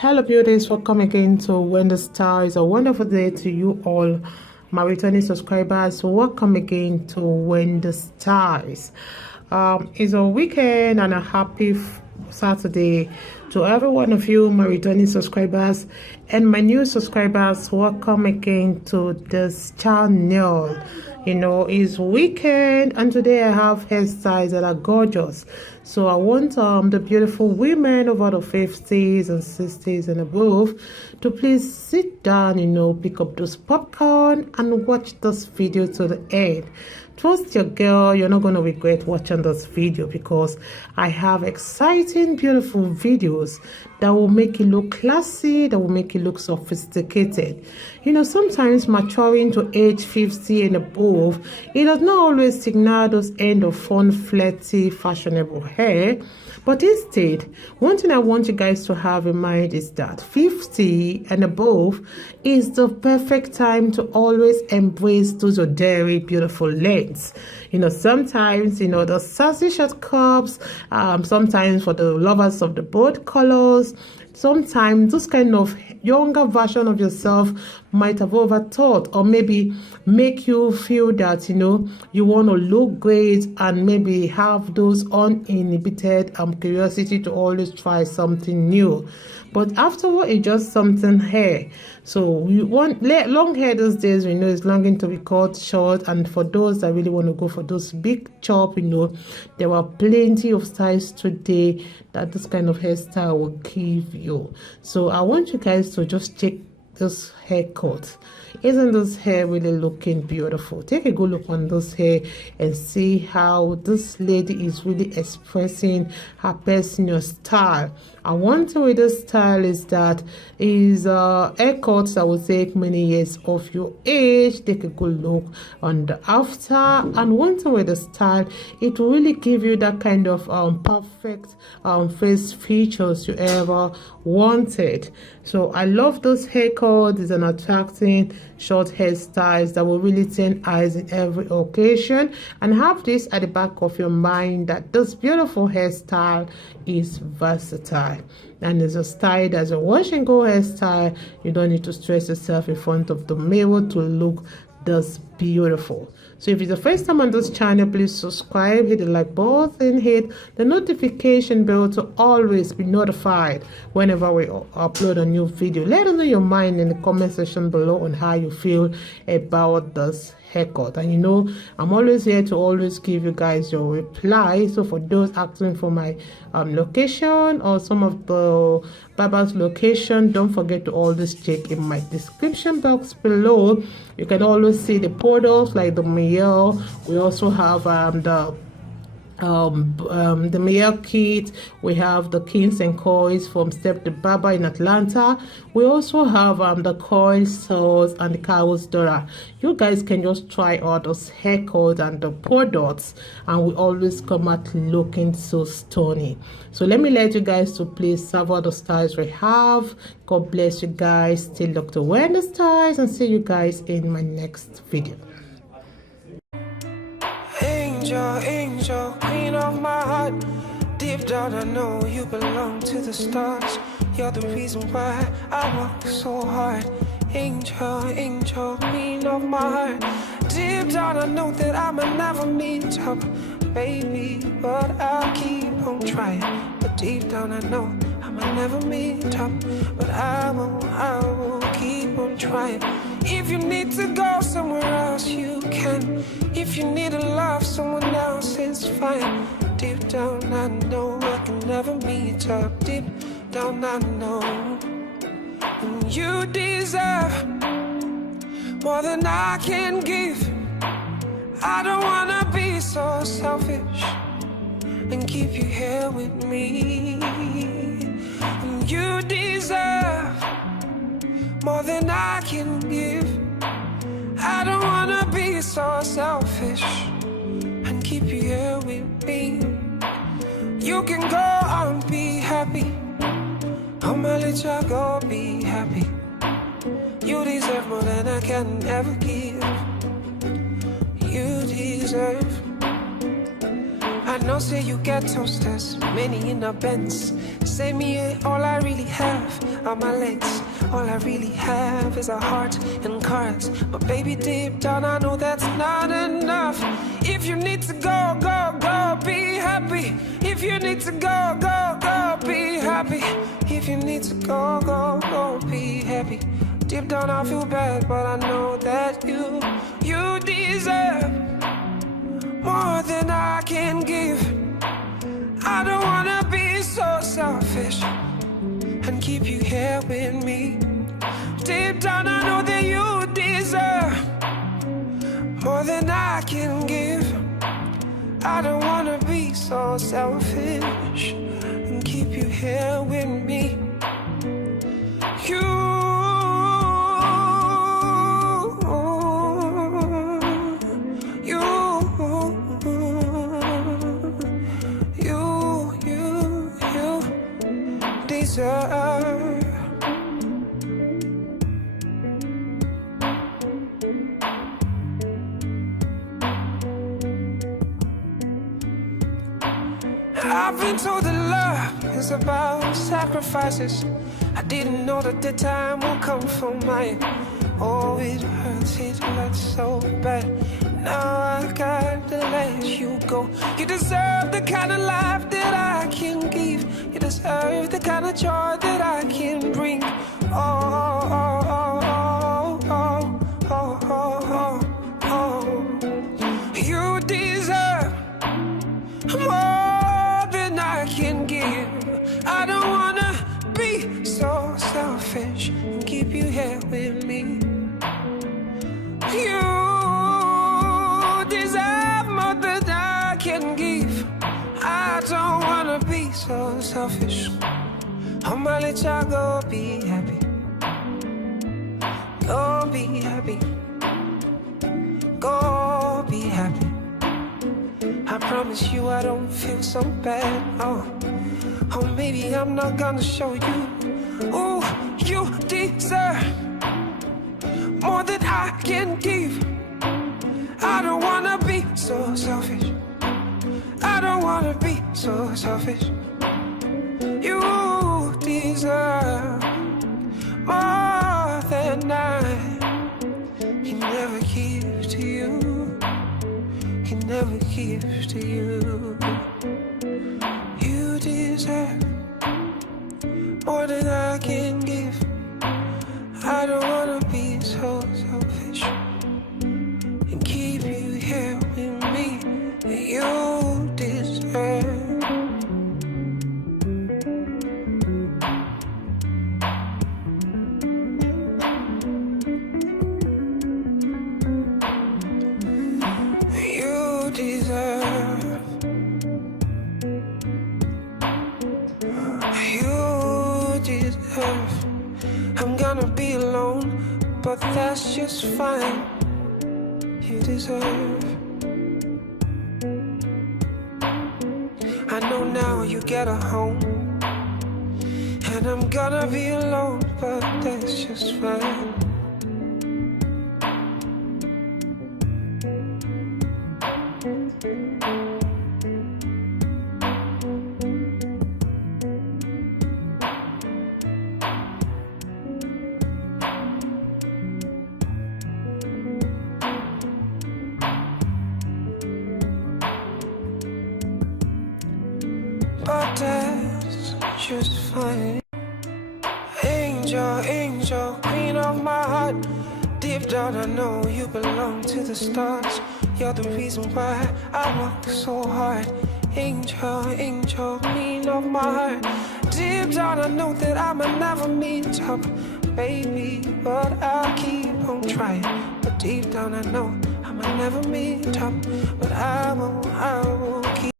Hello beauties, welcome again to When the Star. Is a wonderful day to you all, my returning subscribers. Welcome again to When the Stars. It's a weekend and a happy Saturday to every one of you, my returning subscribers, and my new subscribers. Welcome again to this channel. You know, it's weekend and today I have hairstyles that are gorgeous. So I want the beautiful women over the 50s and 60s and above to please sit down, you know, pick up those popcorn and watch this video to the end. Trust your girl, you're not going to regret watching this video because I have exciting, beautiful videos that will make you look classy, that will make you look sophisticated. You know, sometimes maturing to age 50 and above, it does not always signal those end of fun, flirty, fashionable hair. But instead, one thing I want you guys to have in mind is that 50 and above is the perfect time to always embrace those ordinary, beautiful lengths. You know, sometimes, you know, the sassy short curves, sometimes for the lovers of the bold colors, sometimes this kind of younger version of yourself might have overthought or maybe make you feel that, you know, you want to look great and maybe have those uninhibited curiosity to always try something new. But afterward, it's just something hair. So we want long hair these days, we know, is longing to be cut short. And for those that really want to go for those big chop, you know, there are plenty of styles today that this kind of hairstyle will give you. So I want you guys to just check this haircut. Isn't this hair really looking beautiful? Take a good look on this hair and see how this lady is really expressing her personal style. And one thing with this style is that is haircuts that will take many years of your age. Take a good look on the after. And one thing with the style, it will really give you that kind of perfect face features you ever wanted. So I love this haircut. It's an attracting short hairstyles that will really turn eyes in every occasion. And have this at the back of your mind that this beautiful hairstyle is versatile and is a style that's a wash and go hairstyle. You don't need to stress yourself in front of the mirror to look this beautiful. So if it's the first time on this channel, please subscribe, hit the like button, hit the notification bell to always be notified whenever we upload a new video. Let us know your mind in the comment section below on how you feel about this haircut. And you know, I'm always here to always give you guys your reply. So for those asking for my location or some of the barber's location, don't forget to always check in my description box below. You can always see the products like the MIELLE. We also have the MIELLE kit. We have the Kings and Coils from Step the Barber in Atlanta. We also have the coil sauce and the Carol's Dora. You guys can just try all those haircuts and the products, and we always come out looking so stunning. So let me let you guys to please serve all the styles we have. God bless you guys. Still look to wear the styles, and see you guys in my next video. Angel, angel, queen of my heart. Deep down I know you belong to the stars. You're the reason why I work so hard. Angel, angel, queen of my heart. Deep down I know that I'ma never meet up, baby, but I'll keep on trying. But deep down I know I'ma never meet up, but I will keep on trying. If you need to go somewhere else, you can. If you need to love someone else, it's fine. Deep down I know I can never meet up. Deep down I know and you deserve more than I can give. I don't wanna be so selfish and keep you here with me. And you deserve more than I can give. I don't wanna be so selfish and keep you here with me. You can go and be happy. I'ma let you go be happy. You deserve more than I can ever give. You deserve. I know say you get toasters, many in the Benz. Say me ain't all I really have. on my legs. All I really have is a heart and cards. But baby, deep down I know that's not enough. If you need to go, go, go, be happy. If you need to go, go, go, be happy. If you need to go, go, go, be happy. Deep down I feel bad, but I know that you deserve more than I can give. I don't wanna be so selfish and keep you here with me. Deep down I know that you deserve more than I can give. I don't wanna be so selfish and keep you here with me. I've been told that love is about sacrifices. I didn't know that the time will come for mine. Oh, it hurts so bad. Now I gotta let you go. You deserve the kind of life that I can give. You deserve the kind of joy that I can bring. Oh, oh, oh, oh, oh, oh, oh, oh. You deserve more than I can give. I don't wanna be so selfish and keep you here with me. You deserve more than I can give. I don't wanna be so selfish. I'ma let y'all go be happy. Go be happy. Go be happy. I promise you I don't feel so bad. Oh, maybe I'm not gonna show you. Oh, you deserve more than I can give. I don't wanna be so selfish. I don't wanna be so selfish. You deserve more than I can never give to you. Can never give to you. You deserve more than I can give. I don't wanna be so selfish and keep you here with me. You deserve. You deserve. You deserve. I'm gonna be alone, but that's just fine. You deserve. I know now you get a home, and I'm gonna be alone, but that's just fine. But that's just fine. Angel, angel, queen of my heart. Deep down I know you belong to the stars. You're the reason why I work so hard. Angel, angel, queen of my heart. Deep down I know that I'ma never meet up, baby, but I'll keep on trying. But deep down I know I'ma never meet up, but I will keep